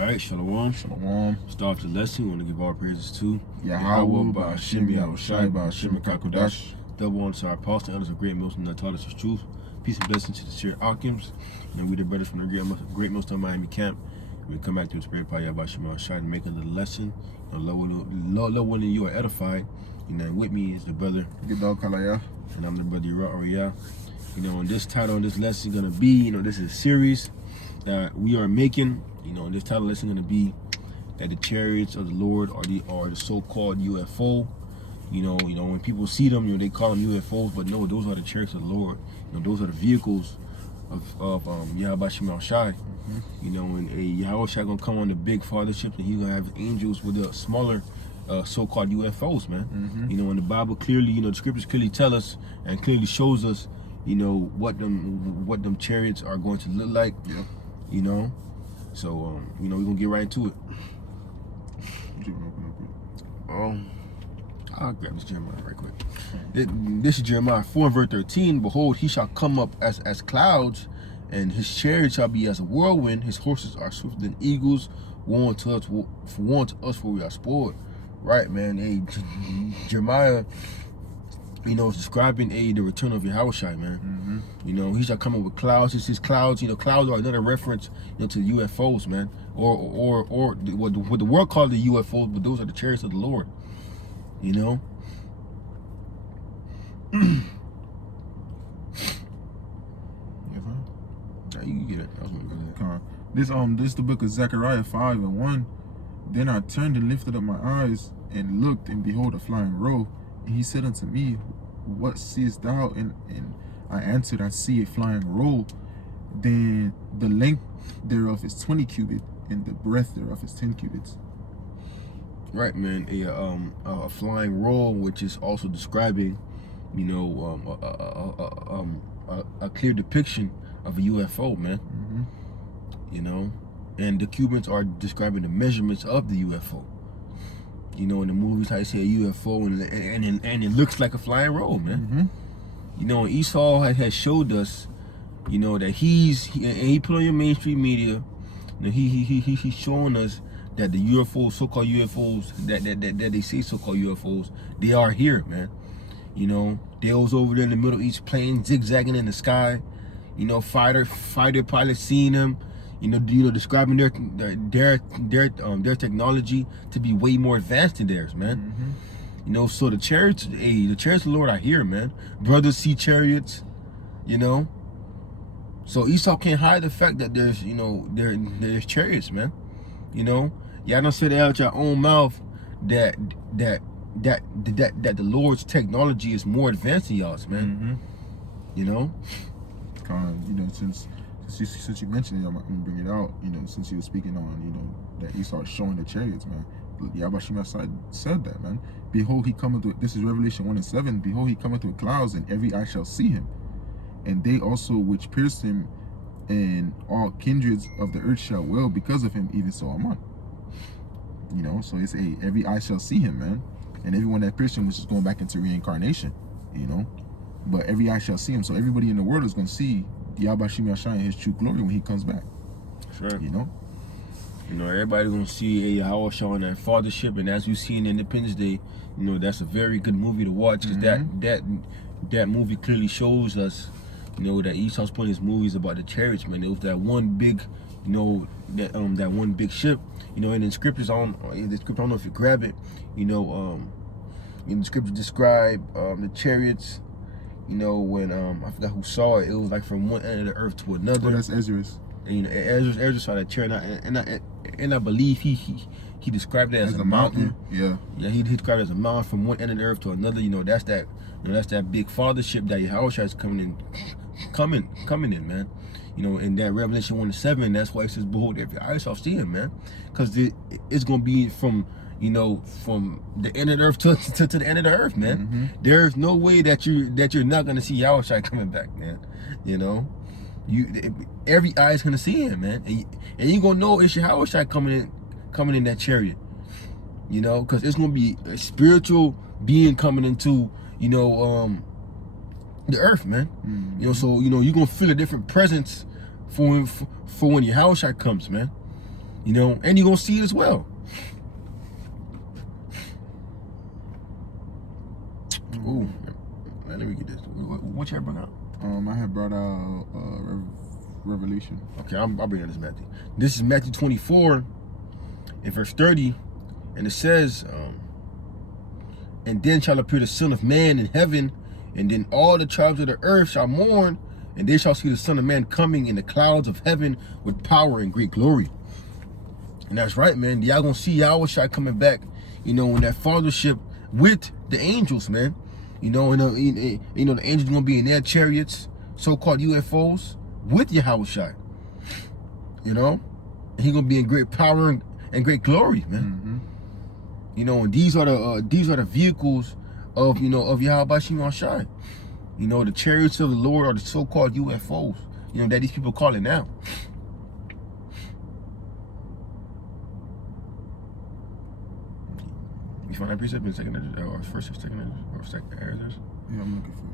Alright, Shalom. Shalom. Start the lesson. We want to give all praises to Yahweh, by Hashem, Yahushai, by Hashem, Kakodash. Double honor to our apostle, elders of great Muslim that taught us the truth. Peace and blessings to the Syrian Alchems. And we the brothers from the great Muslim Miami camp. We come back to the spirit power by Hashem, Yahushai, to make a little lesson. Love one of you are edified. With me is the brother. Good dog, Kalaya. And I'm the brother Uriah. And this title on this lesson is going to be, this is a series that we are making. And this title lesson is going to be that the chariots of the Lord are the so-called UFO. When people see them, they call them UFOs, but no, those are the chariots of the Lord. Those are the vehicles of Yahweh Shai. And Yahweh Shai gonna come on the big fathership, and he's gonna have angels with the smaller so-called UFOs, man. And the Bible clearly, the scriptures clearly tell us and clearly shows us, what them chariots are going to look like. Yeah. So we're gonna get right into it. I'll grab this Jeremiah right quick. This is Jeremiah 4 verse 13. Behold, he shall come up as clouds, and his chariot shall be as a whirlwind. His horses are swifter than eagles. Warn to us, for we are spoiled. Right, man. Hey, Jeremiah, is describing the return of Yahushai, man. He shall come up with clouds. It's his clouds. Clouds are another reference, to UFOs, man, or what the world called the UFOs, but those are the chariots of the Lord. Yeah, you can get it. I was gonna This is the book of Zechariah 5:1. Then I turned and lifted up my eyes and looked, and behold, a flying roe. And he said unto me, What seest thou? And I answered, I see a flying roe. Then the length thereof is 20 cubits, and the breadth thereof is 10 cubits. Right, man. A flying roe, which is also describing, a clear depiction of a UFO, man. And the cubits are describing the measurements of the UFO. In the movies, how you say a UFO, and it looks like a flying roe, man. And Esau has showed us, that he put on your mainstream media, he's showing us that the UFOs, so-called UFOs, that they say so-called UFOs, they are here, man. They was over there in the Middle East plane zigzagging in the sky. Fighter pilots seeing them. Describing their technology to be way more advanced than theirs, man. So the chariots of the Lord are here, man. Brothers see chariots, So Esau can't hide the fact that there's, there's chariots, man. Y'all don't say that out your own mouth that the Lord's technology is more advanced than y'all's, man. Since you mentioned it, I'm gonna bring it out. Since you were speaking on, that Esau showing the chariots, man. Yahweh said that, man. Behold, he cometh with, this is Revelation 1:7. Behold, he cometh with clouds, and every eye shall see him, and they also which pierced him, and all kindreds of the earth shall wail because of him. Even so, am I. So it's every eye shall see him, man, and everyone that pierced him, which is going back into reincarnation, But every eye shall see him. So everybody in the world is going to see Yahweh Shai in his true glory when he comes back. Sure. Everybody gonna see Yahweh showing that fathership, and as we see in Independence Day, that's a very good movie to watch, because that movie clearly shows us, that Esau's putting his movies about the chariots, man. It was that one big, that one big ship, and in the scriptures, I don't know if you grab it, in the scriptures describe the chariots. When I forgot who saw it, it was like from one end of the earth to another. Oh, that's Ezra's. And Ezra saw that chariot, and I believe he described it as a mountain. Yeah, he described it as a mountain from one end of the earth to another. That's that big fathership that Yahushua is coming in, man. In that Revelation 1:7, that's why it says, "Behold, every eye shall see him," man, because it's gonna be from the end of the earth to the end of the earth, man. There's no way that you're not gonna see Yahushua coming back, man. Every eye is gonna see him, man, and you gonna know it's Yahushua coming in that chariot, because it's gonna be a spiritual being coming into the earth, man. So you're gonna feel a different presence for when Yahushua comes, man. You know, and you're gonna see it as well. Ooh, let me get this. What you bring out? I had brought out Revelation. Okay, I'll bring out this Matthew. This is Matthew 24, in verse 30, and it says, and then shall appear the Son of Man in heaven, and then all the tribes of the earth shall mourn, and they shall see the Son of Man coming in the clouds of heaven with power and great glory. And that's right, man. Y'all gonna see Yahweh coming back, you know, in that fathership with the angels, man. You know, and you know, the angels gonna be in their chariots, so-called UFOs, with Yahweh. You know, and he gonna be in great power and great glory, man. You know, and these are the vehicles of, you know, of Yahweh Shai. You know, the chariots of the Lord are the so-called UFOs, you know, that these people call it now. You find that precept in second or first or second or second areas? Yeah, I'm looking for it.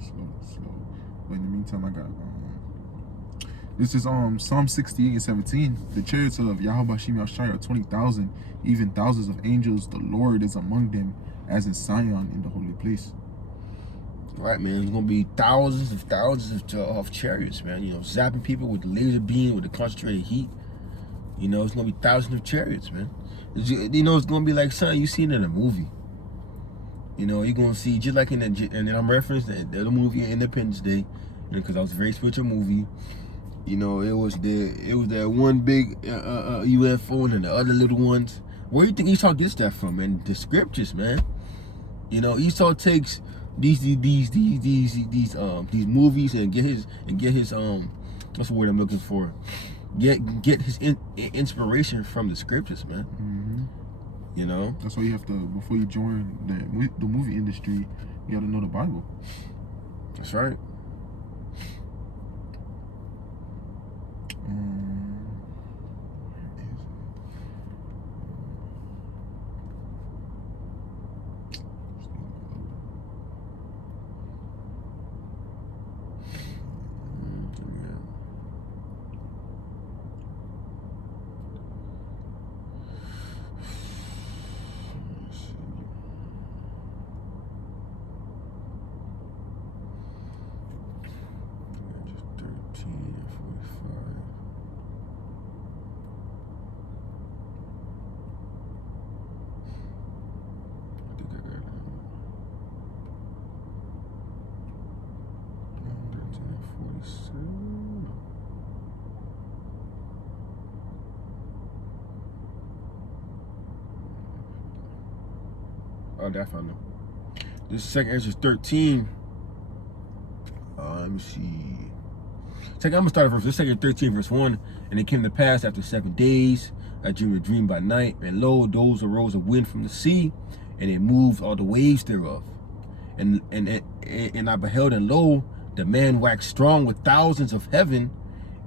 Slow. But in the meantime, I got this is Psalm 68:17. The chariots of Yahweh Shai are 20,000, even thousands of angels. The Lord is among them, as in Zion in the holy place. Right, man. There's gonna be thousands of chariots, man. You know, zapping people with the laser beam, with the concentrated heat. You know, it's gonna be thousands of chariots, man. You know, it's gonna be like something you seen in a movie. You know, you're gonna see just like and I'm referencing the movie Independence Day, because that was a very spiritual movie. You know, it was that one big UFO and the other little ones. Where do you think Esau gets that from, man? The scriptures, man. You know, Esau takes these movies and get his what's the word I'm looking for? Get his inspiration from the scriptures, man. You know, that's why you have to, before you join the movie industry, you got to know the Bible. That's right. Oh, that I found them. This second answer is 13. Let me see. Second, I'm gonna start at verse. This second 13, verse 1. And it came to pass after 7 days, I dreamed a dream by night, and lo, those arose a wind from the sea, and it moved all the waves thereof. And I beheld, and lo, the man waxed strong with thousands of heaven,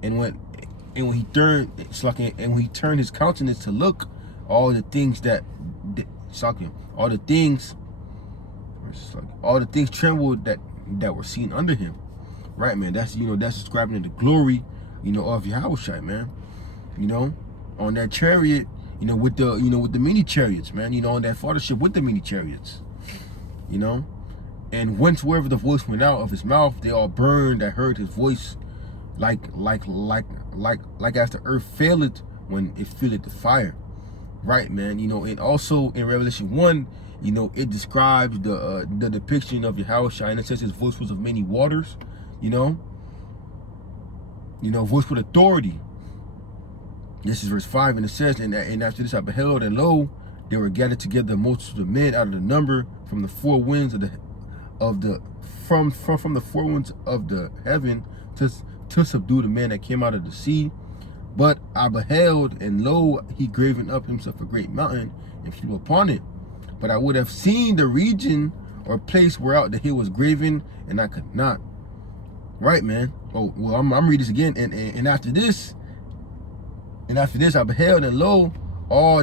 and when he turned, and when he turned his countenance to look, all the things trembled that were seen under him. Right, man. That's, you know, that's describing the glory, you know, of Yahushua, man. You know, on that chariot, you know, with the mini chariots, man. You know, on that fathership with the mini chariots. You know, and whensoever the voice went out of his mouth, they all burned that heard his voice, like as the earth faileth when it filleth the fire. Right, man. You know, and also in Revelation 1, you know, it describes the depiction of Yahushua, and it says his voice was of many waters. You know, voice with authority. This is verse 5, and it says, and after this I beheld, and lo, they were gathered together a multitude of men out of the number from the four winds from the four winds of the heaven to subdue the man that came out of the sea. But I beheld, and lo, he graven up himself a great mountain and flew upon it. But I would have seen the region or place whereout the hill was graven, and I could not. Right, man. Oh, well, I'm reading this again, and after this I beheld, and lo, all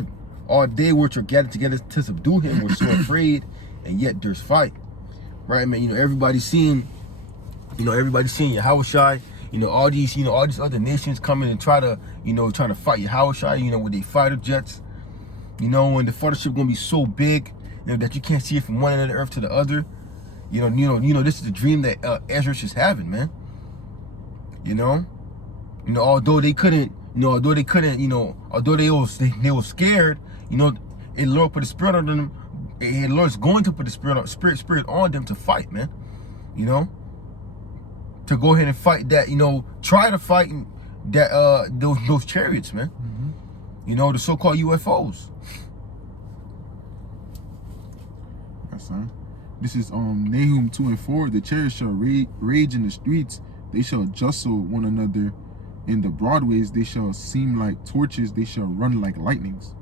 they which were gathered together to subdue him were so afraid, and yet there's fight, right, man? You know, everybody's seeing Yahushai. You know, all these other nations coming and trying to fight Yahushai. You know, with their fighter jets. You know, and the fellowship gonna be so big, you know, that you can't see it from one end of the earth to the other. You know, this is the dream that Ezra is having, man. You know, although they were scared, you know, and Lord put the spirit on them. And Lord's going to put the spirit on them to fight, man. You know, to go ahead and fight that. You know, try to fight that those chariots, man. You know, the so-called UFOs. Yes, son. This is Nahum 2:4. The chariots shall rage in the streets. They shall jostle one another in the broadways. They shall seem like torches. They shall run like lightnings.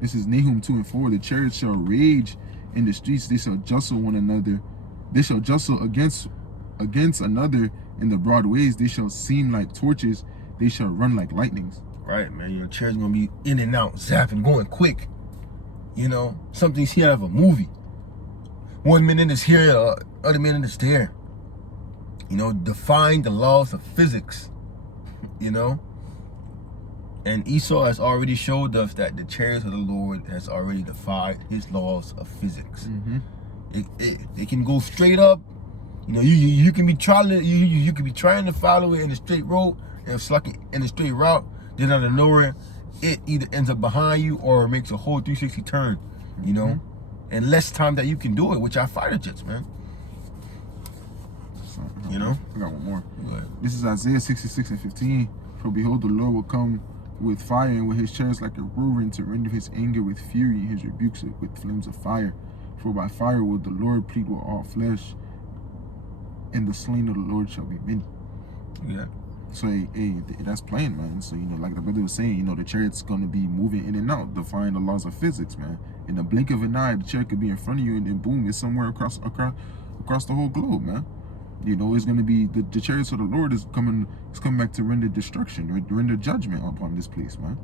This is Nahum 2:4. The chariots shall rage in the streets. They shall jostle one another. They shall jostle against another in the broadways. They shall seem like torches. They shall run like lightnings. Right, man. You know, chariots gonna be in and out, zapping, going quick. You know, something's here out of a movie. 1 minute is here, other minute is there. You know, defying the laws of physics. You know, and Esau has already showed us that the chariots of the Lord has already defied his laws of physics. It can go straight up. You know, you can be trying to follow it in a straight road, and it's like in a straight route. Then out of nowhere, it either ends up behind you or makes a whole 360 turn. You know, in less time that you can do it with your fighter jets, man. So, you know, I got one more. Go ahead. This is Isaiah 66:15. For behold, the Lord will come with fire, and with his chariots like a whirlwind, to render his anger with fury, and his rebukes with flames of fire. For by fire will the Lord plead with all flesh, and the slain of the Lord shall be many. Yeah. So that's plain, man. So, you know, like the brother was saying, you know, the chariot's gonna be moving in and out, defying the laws of physics, man. In the blink of an eye, the chariot could be in front of you, and then boom, it's somewhere across the whole globe, man. You know, it's gonna be the chariots of the Lord is coming back to render destruction, render judgment upon this place, man.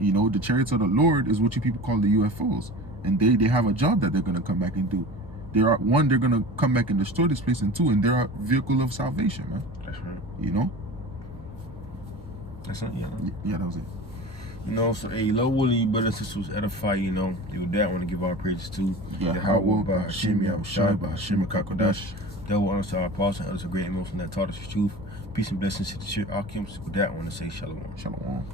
You know, the chariots of the Lord is what you people call the UFOs, and they have a job that they're gonna come back and do. They're gonna come back and destroy this place, and two, and they're a vehicle of salvation, man. That's right. You know. That's it. Yeah, that was it. You know, so hey, Lord willing, brothers and sisters, edify. You know, with that, I want to give our praises to Yahweh, by Hashem Yahushai, by Hashem HaKadosh. That will honor our apostles and others, a great emotion that taught us the truth. Peace and blessings to the church. With that, I want to say shalom. Shalom.